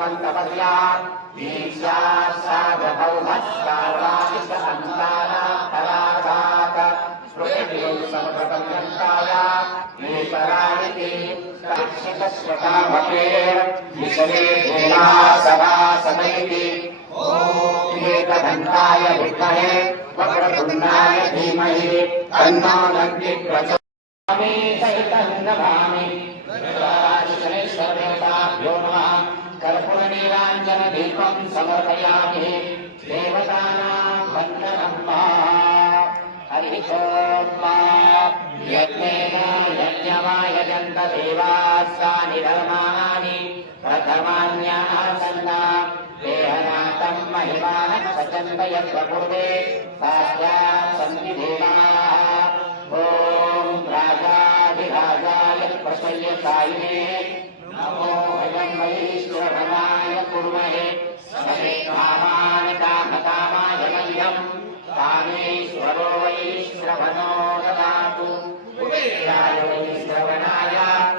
समन्तपद्या ईशा सागभौमस्तावादिश अन्ताना पराघात स्मृतिं समप्रपन्नताया ईश्वराणि काक्षकस्य कामके विषये देवा सदा सदैति ॐ एकदन्ताय विद्महे वक्रतुण्डाय धीमहि तन्नो दन्ति प्रचोदयामि चैतन्यभामि सर्वेभ्यो नमः कर्पूरनीराञ्जनदीपं समर्पयामि देवतानां वन्दनं हरिः ॐ यज्ञेन यज्ञमायजन्त देवास्तानि धर्माणि प्रथमान्यासन्न देहनाथं महिमानः सचन्त यत्प्रपूर्वे सास्यात् सन्ति देवाः ॐ राजाधिराजाय प्रसय्यसायिने